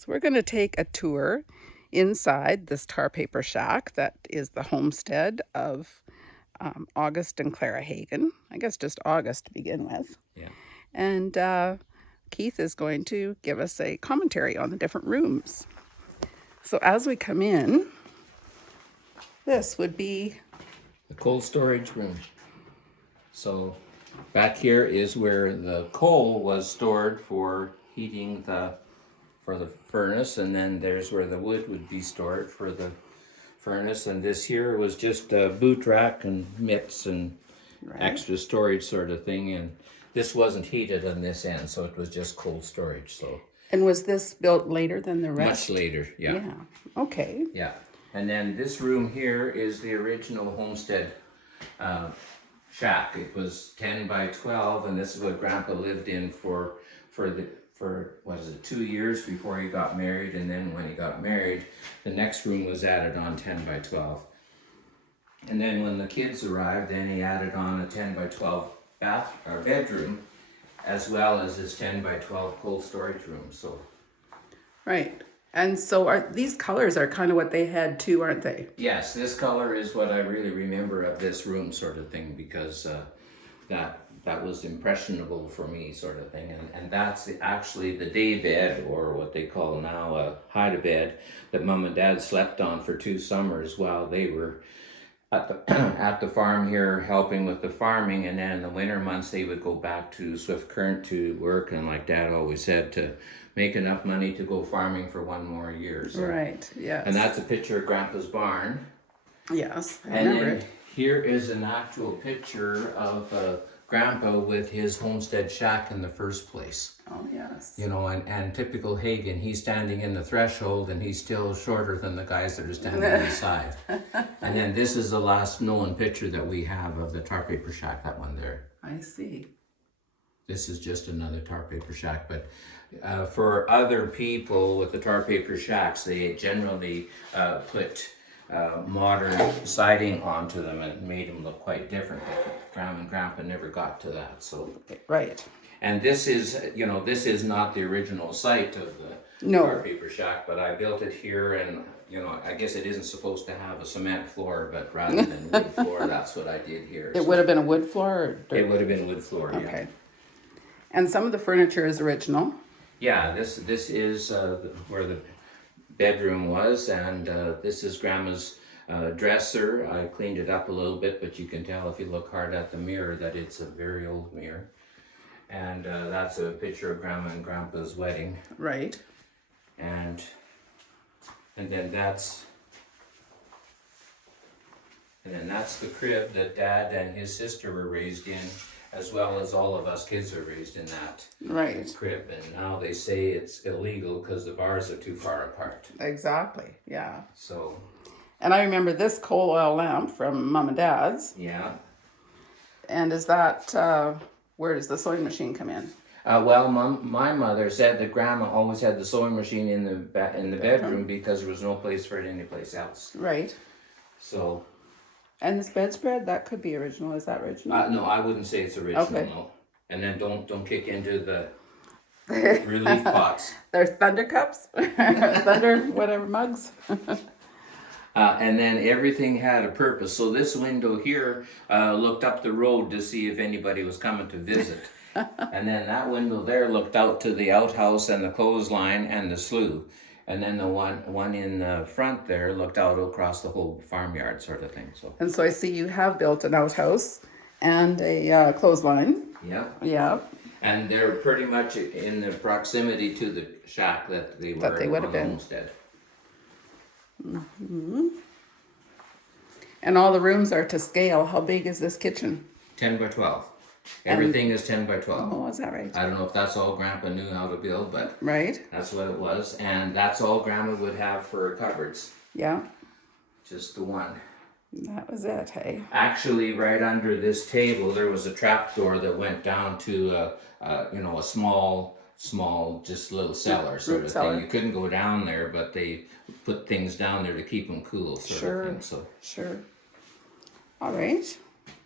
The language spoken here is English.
So we're going to take a tour inside this tar paper shack that is the homestead of August and Clara Hagen. I guess just August to begin with. Yeah. And Keith is going to give us a commentary on the different rooms. So as we come in, this would be The cold storage room. So back here is where the coal was stored for heating for the furnace, and then there's where the wood would be stored for the furnace, and this here was just a boot rack and mitts and extra storage sort of thing, and this wasn't heated on this end, so it was just cold storage. So And was this built later than the rest? much later, yeah. Yeah. Okay. Yeah, and then this room here is the original homestead shack. It was 10 by 12, and this is what Grandpa lived in for what is it, 2 years before he got married, and then when he got married, the next room was added on 10 by 12. And then when the kids arrived, then he added on a 10 by 12 bedroom, as well as his 10 by 12 cold storage room. So Right. And so these colors are kind of what they had too, aren't they? yes, this color is what I really remember of this room, sort of thing, because that was impressionable for me, sort of thing. And that's actually the day bed, or what they call now a HideaBed, that Mom and Dad slept on for 2 summers while they were at the at the farm here helping with the farming. And then in the winter months they would go back to Swift Current to work, and like Dad always said, to make enough money to go farming for 1 more year. So. Right. Yes. And that's a picture of Grandpa's barn. Yes. I And remember then it. here is an actual picture of Grandpa with his homestead shack in the first place. Oh yes. You know, and typical Hagen, he's standing in the threshold and he's still shorter than the guys that are standing inside. And then this is the last known picture that we have of the tar paper shack, that one there. I see. This is just another tar paper shack, but for other people with the tar paper shacks, they generally put modern siding onto them and made them look quite different. But Grandma and Grandpa never got to that. So Right. and this is, you know, this is not the original site of the No. tar paper shack, but I built it here, and you know, I guess it isn't supposed to have a cement floor, but rather than wood floor, that's what I did here. It would have been a wood floor or dirt? It would have been wood floor, yeah. Okay. And some of the furniture is original. Yeah, this is where the bedroom was, and this is Grandma's dresser. I cleaned it up a little bit, but you can tell if you look hard at the mirror that it's a very old mirror. And that's a picture of Grandma and Grandpa's wedding. Right. And then that's the crib that Dad and his sister were raised in, as well as all of us kids are raised in that Right. crib. And now they say it's illegal because the bars are too far apart. Exactly. Yeah. So And I remember this coal oil lamp from Mom and Dad's. yeah. And is that where does the sewing machine come in? Well, my mother said that Grandma always had the sewing machine in the bedroom because there was no place for it anyplace else. Right. So And this bedspread, that could be original. Is that original? no, I wouldn't say it's original. Okay. No. And then don't kick into the relief pots. They're thunder cups, thunder whatever mugs. And then everything had a purpose. So this window here looked up the road to see if anybody was coming to visit. And then that window there looked out to the outhouse and the clothesline and the slough. And then the one in the front there looked out across the whole farmyard, sort of thing. So And so I see you have built an outhouse and a clothesline. yeah. Yeah. And they're pretty much in the proximity to the shack that they were would have on the been. homestead. And all the rooms are to scale. How big is this kitchen? 10 by 12. Everything is 10 by 12. Oh, is that right? I don't know if that's all Grandpa knew how to build, but Right. that's what it was. And that's all Grandma would have for cupboards. Yeah. Just the one. That was it, hey? Actually, right under this table, there was a trap door that went down to a small, just little cellar sort of cellar. thing. You couldn't go down there, but they put things down there to keep them cool, sort of thing. So Sure. All right.